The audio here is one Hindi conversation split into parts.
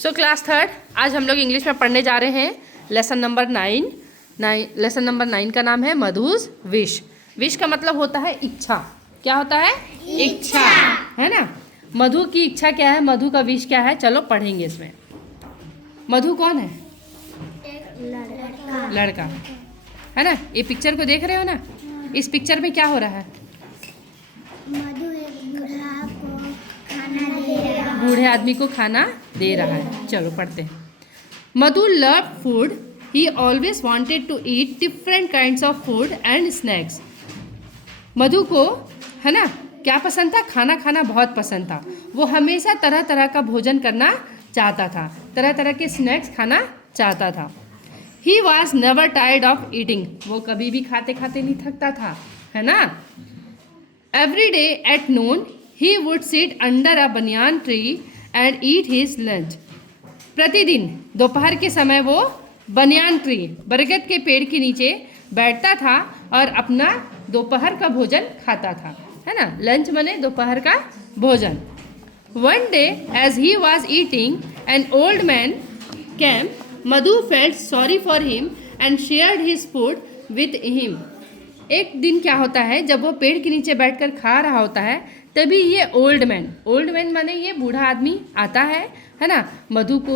सो क्लास थर्ड, आज हम लोग इंग्लिश में पढ़ने जा रहे हैं लेसन नंबर 9। लेसन नंबर 9 का नाम है मधुज विश। विश का मतलब होता है इच्छा। क्या होता है? इच्छा, है ना। मधु की इच्छा क्या है, मधु का विश क्या है, चलो पढ़ेंगे इसमें। मधु कौन है? लड़का, है ना। ये पिक्चर को देख रहे हो ना, इस पिक्चर में क्या हो रहा है? मधु एक बूढ़े आदमी को खाना दे रहा है। चलो पढ़ते हैं। Madhu love food, he always wanted to eat different kinds of food and snacks. Madhu को, है ना, क्या पसंद था? खाना खाना बहुत पसंद था। वो हमेशा तरह तरह का भोजन करना चाहता था, तरह तरह के स्नैक्स खाना चाहता था। He was never tired of eating, वो कभी भी खाते खाते नहीं थकता था, है ना। Every day at noon he would sit under a banyan tree and eat his lunch. प्रतिदिन दोपहर के समय वो बनियान ट्री, बरगद के पेड़ के नीचे बैठता था और अपना दोपहर का भोजन खाता था, है ना। लंच माने दोपहर का भोजन। One day as he was eating an old man came, Madhu felt sorry for him and shared his food with him. एक दिन क्या होता है, जब वो पेड़ के नीचे बैठकर खा रहा होता है, तभी ये ओल्ड मैन माने ये बूढ़ा आदमी आता है ना। मधु को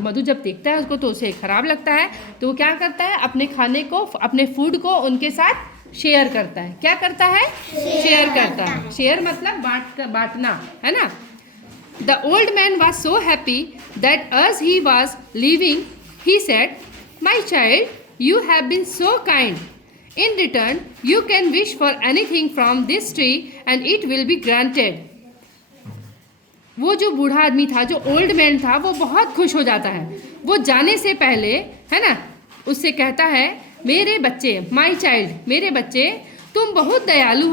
मधु जब देखता है उसको तो उसे खराब लगता है, तो वो क्या करता है, अपने खाने को, अपने फूड को उनके साथ शेयर करता है। क्या करता है? शेयर करता है। शेयर मतलब बांटना, है ना। The old man was so happy that as he was leaving, he said, "My child, you have been so kind. In return, you can wish for anything from this tree and it will be granted." वो जो बूढ़ा आदमी था, जो ओल्ड मैन था, वो बहुत खुश हो जाता है। वो जाने से पहले, है ना, उससे कहता है, मेरे बच्चे, माई चाइल्ड, मेरे बच्चे, तुम बहुत दयालु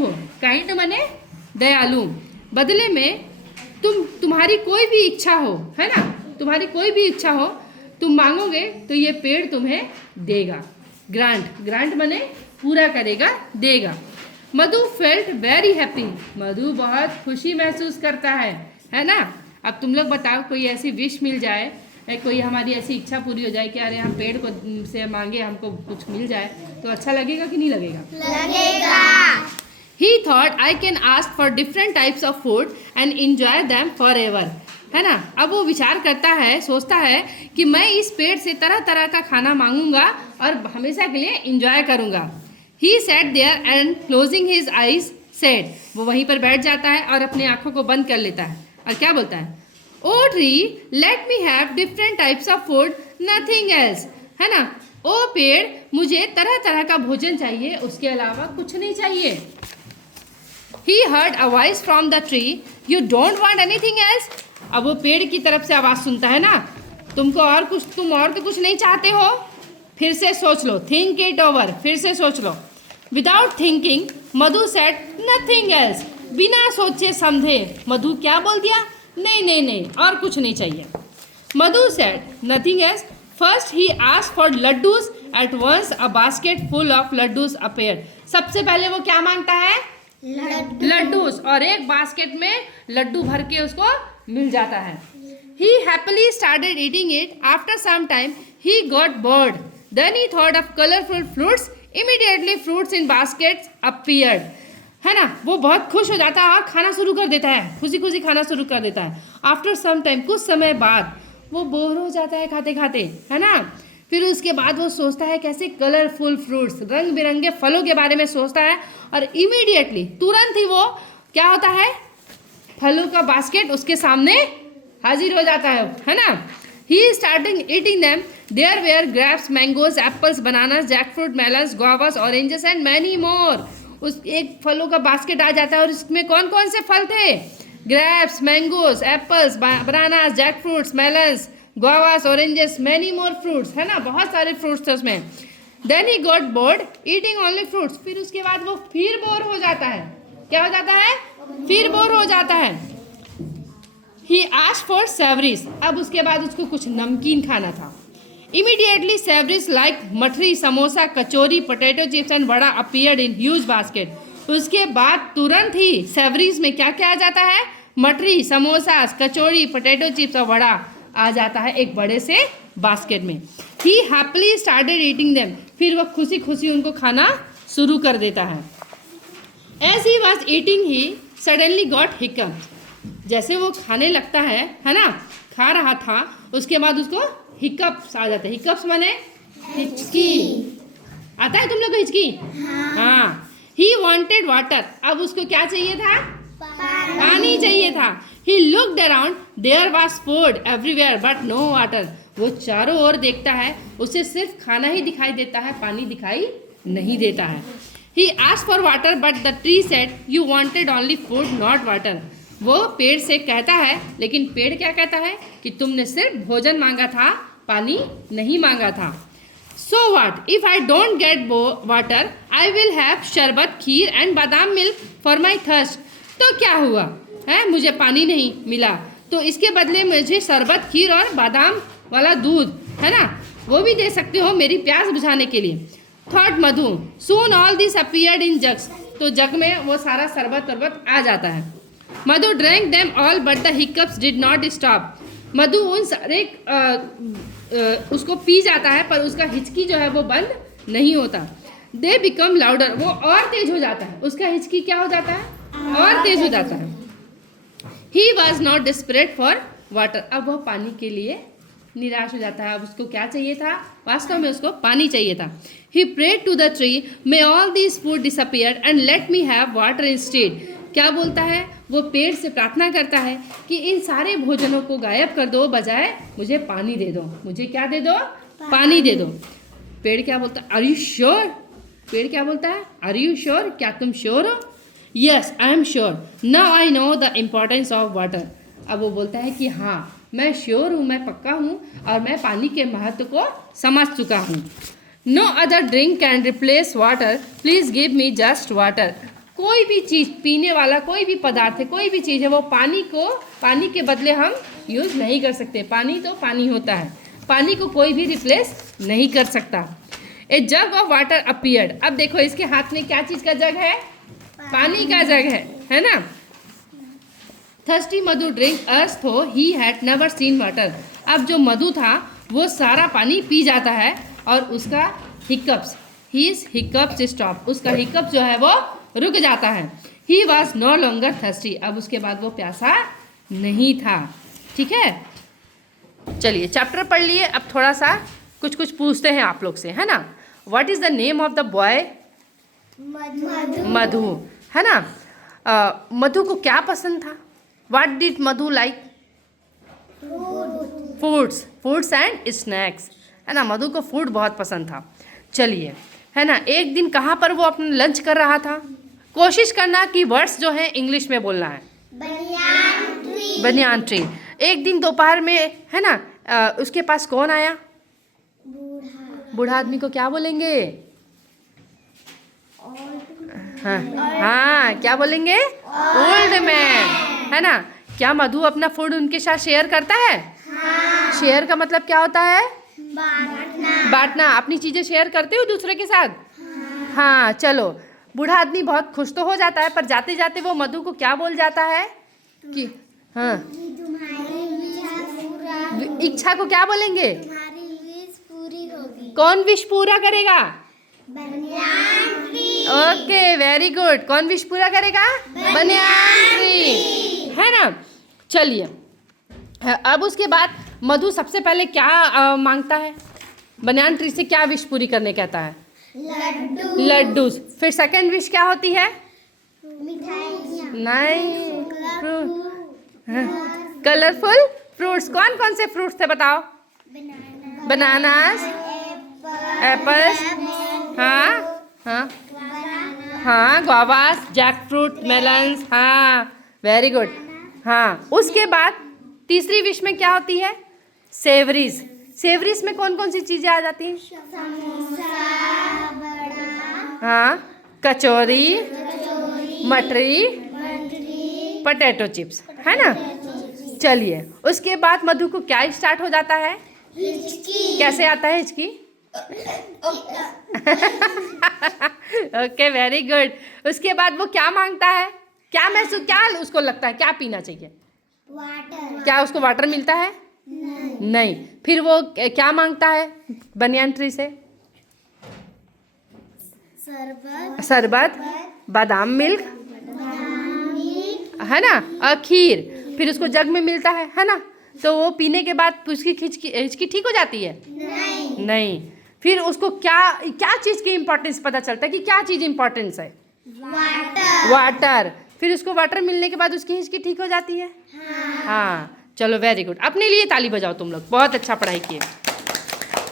हो। काइंड माने दयालु। बदले में तुम्हारी कोई भी इच्छा हो, है ना, तुम्हारी कोई भी इच्छा हो, तुम मांगोगे तो ये पेड़ तुम्हें देगा। ग्रांट माने पूरा करेगा, देगा। मधु फेल्ट वेरी हैप्पी, मधु बहुत खुशी महसूस करता है ना। अब तुम लोग बताओ, कोई ऐसी विश मिल जाए, कोई हमारी ऐसी इच्छा पूरी हो जाए कि अरे हम पेड़ को से मांगे, हमको कुछ मिल जाए, तो अच्छा लगेगा कि नहीं लगेगा? He thought, I can ask for different types of food and enjoy them forever, है ना। अब वो विचार करता है, सोचता है कि मैं इस पेड़ से तरह तरह का खाना मांगूंगा और हमेशा के लिए इंजॉय करूंगा। He sat there and closing his eyes said, वो वहीं पर बैठ जाता है और अपने आंखों को बंद कर लेता है और क्या बोलता है? Oh tree, let me have different types of food, nothing else, है ना। ओ पेड़, मुझे तरह तरह का भोजन चाहिए, उसके अलावा कुछ नहीं चाहिए। He heard a voice from the tree, you don't want anything else? अब वो पेड़ की तरफ से आवाज़ सुनता है ना, तुम और तो कुछ नहीं चाहते हो? फिर से सोच लो, थिंक इट ओवर, फिर से सोच लो। विदाउट थिंकिंग मधु सेड नथिंग एल्स, बिना सोचे समझे मधु क्या बोल दिया? नहीं, और कुछ नहीं चाहिए। Madhu said nothing else. First he asked for laddoos, at once a basket full of laddoos appeared. सबसे पहले वो क्या मांगता है? लड्डूस, और एक बास्केट में लड्डू भर के उसको मिल जाता है। He happily started eating it. After some time, he got bored. Then he thought of colorful fruits. Immediately, fruits in baskets appeared. है ना, वो बहुत खुश हो जाता है और खाना शुरू कर देता है, खुशी खुशी खाना शुरू कर देता है। After some time, कुछ समय बाद वो बोर हो जाता है खाते खाते, है ना। फिर उसके बाद वो सोचता है कैसे कलरफुल फ्रूट्स, रंग बिरंगे फलों के बारे में सोचता है, और इमीडिएटली, तुरंत ही वो क्या होता है, फलों का बास्केट उसके सामने हाजिर हो जाता है ना। He starting eating them, there were grapes, mangoes, apples, bananas, jackfruit, melons, guavas, oranges and many more. उस एक फलों का बास्केट आ जाता है और इसमें कौन कौन से फल थे? Grapes, mangoes, apples, bananas, jackfruits, melons, guavas, oranges, many more fruits, है ना, बहुत सारे फ्रूट्स थे उसमें। Then he got bored eating only fruits. फिर उसके बाद वो फिर बोर हो जाता है। क्या हो जाता है? फिर बोर हो जाता है। ही आस्क्ड फॉर सेवरीज, अब उसके बाद उसको कुछ नमकीन खाना था। Immediately savouries like mathri, samosa, kachori, potato chips and vada appeared in huge basket. उसके बाद तुरंत ही सेवरीज में क्या क्या आ जाता है? मटरी, समोसा, कचौड़ी, पोटैटो चिप्स और वड़ा आ जाता है एक बड़े से बास्केट में। ही हैप्पीली स्टार्टेड ईटिंग देम, फिर वो खुशी खुशी उनको खाना शुरू कर देता है। As he was eating he suddenly got hiccup, जैसे वो खाने लगता है ना, खा रहा था, उसके बाद उसको हिकअप्स आ जाते हैं। हिकअप्स माने हिचकी। आता है तुम लोग को हिचकी? हाँ। ही वॉन्टेड वाटर, अब उसको क्या चाहिए था? पानी चाहिए था। He looked around, there was food everywhere but no water, वो चारों ओर देखता है, उसे सिर्फ खाना ही दिखाई देता है, पानी दिखाई नहीं देता है। ही asked for water but the tree said you wanted only food not water, वो पेड़ से कहता है, लेकिन पेड़ क्या कहता है कि तुमने सिर्फ भोजन मांगा था, पानी नहीं मांगा था। So what if I don't get water, I will have शरबत, खीर एंड बादाम मिल्क फॉर माई थर्स्ट, तो क्या हुआ है, मुझे पानी नहीं मिला तो इसके बदले मुझे शरबत, खीर और बादाम वाला दूध है ना, वो भी दे सकते हो मेरी प्यास बुझाने के लिए। Thought Madhu, soon all this appeared in jugs, तो जग में वो सारा शरबत तरबत आ जाता है। Madhu drank them all but the hiccups did not stop, Madhu उन सारे उसको पी जाता है पर उसका हिचकी जो है वो बंद नहीं होता। दे बिकम लाउडर, वो और तेज हो जाता है, उसका हिचकी क्या हो जाता है? और तेज हो जाता है। He was not desperate for water, अब वह पानी के लिए निराश हो जाता है। अब उसको क्या चाहिए था? वास्तव में उसको पानी चाहिए था। He prayed to the tree, may all this food disappear and let me have water instead, क्या बोलता है? वो पेड़ से प्रार्थना करता है कि इन सारे भोजनों को गायब कर दो, बजाय मुझे पानी दे दो। मुझे क्या दे दो? पानी दे दो। पेड़ क्या बोलता है? Are you sure? पेड़ क्या बोलता है? Are you sure? क्या तुम श्योर हो? Yes I am sure, now I know the importance of water, अब वो बोलता है कि हाँ मैं श्योर हूँ, मैं पक्का हूँ और मैं पानी के महत्व को समझ चुका हूँ। No other drink can replace water, please give me just water, कोई भी चीज़, पीने वाला कोई भी पदार्थ है, कोई भी चीज़ है, वो पानी के बदले हम यूज़ नहीं कर सकते। पानी तो पानी होता है, पानी को कोई भी रिप्लेस नहीं कर सकता। ए जग ऑफ वाटर अपीयर्ड, अब देखो इसके हाथ में क्या चीज़ का जग है? पानी का जग है ना। थर्स्टी मधु ड्रिंक अर्थ हो, he had never seen water, अब जो मधु था वो सारा पानी पी जाता है और उसका हिकअप्स, हीज हिकअप्स स्टॉप, उसका हिकअप जो है वो रुक जाता है। He was no longer thirsty, अब उसके बाद वो प्यासा नहीं था। ठीक है, चलिए चैप्टर पढ़ लिए, अब थोड़ा सा कुछ पूछते हैं आप लोग से, है ना। What is the name of the boy? Madhu, है ना। मधु को क्या पसंद था? What did Madhu like? Foods and snacks, है ना। मधु को फूड बहुत पसंद था। चलिए, है ना, एक दिन कहाँ पर वो अपना लंच कर रहा था? कोशिश करना कि वर्ड्स जो है इंग्लिश में बोलना है। Banyan tree. एक दिन दोपहर में, है ना, उसके पास कौन आया? बूढ़ा आदमी को क्या बोलेंगे? हाँ, क्या बोलेंगे? ओल्ड मैन, है ना। क्या मधु अपना फूड उनके साथ शेयर करता है? शेयर का मतलब क्या होता है? बांटना। अपनी चीजें शेयर करते हो दूसरे के साथ? हाँ, चलो। बूढ़ा आदमी बहुत खुश तो हो जाता है, पर जाते जाते वो मधु को क्या बोल जाता है कि हाँ, इच्छा को क्या बोलेंगे? कौन विश पूरा करेगा? Okay, very good. कौन विश पूरा करेगा? बनियान ट्री, है ना। चलिए, अब उसके बाद मधु सबसे पहले क्या मांगता है? बनियान ट्री से क्या विश पूरी करने कहता है? लड्डू। फिर सेकंड विश क्या होती है? नहीं, कलरफुल फ्रूट्स। कौन कौन से फ्रूट्स थे बताओ? बनानास, एप्पल्स, हाँ, गुआवास, जैक फ्रूट, मेलन्स, हाँ, वेरी गुड। हाँ, उसके बाद तीसरी विश में क्या होती है? सेवरीज। सेवरीज में कौन कौन सी चीज़ें आ जाती हैं? हाँ, कचौरी, मटरी, पोटैटो चिप्स, है ना। चलिए, उसके बाद मधु को क्या स्टार्ट हो जाता है? कैसे आता है हिचकी? Okay, very good. उसके बाद वो क्या मांगता है? क्या महसूस, क्या उसको लगता है, क्या पीना चाहिए? वाटर। क्या उसको वाटर मिलता है? नहीं। फिर वो क्या मांगता है बनियान ट्री से? शरबत। शरबत, बादाम मिल्क, है ना, और खीर। फिर उसको जग में मिलता है ना? तो वो पीने के बाद उसकी हिचकी ठीक हो जाती है? नहीं। फिर उसको क्या क्या चीज़ की इम्पोर्टेंस पता चलता है कि क्या चीज़ इम्पोर्टेंस है? वाटर। फिर उसको वाटर मिलने के बाद उसकी हिचकी ठीक हो जाती है? हाँ। चलो वेरी गुड, अपने लिए ताली बजाओ तुम लोग, बहुत अच्छा पढ़ाई किए।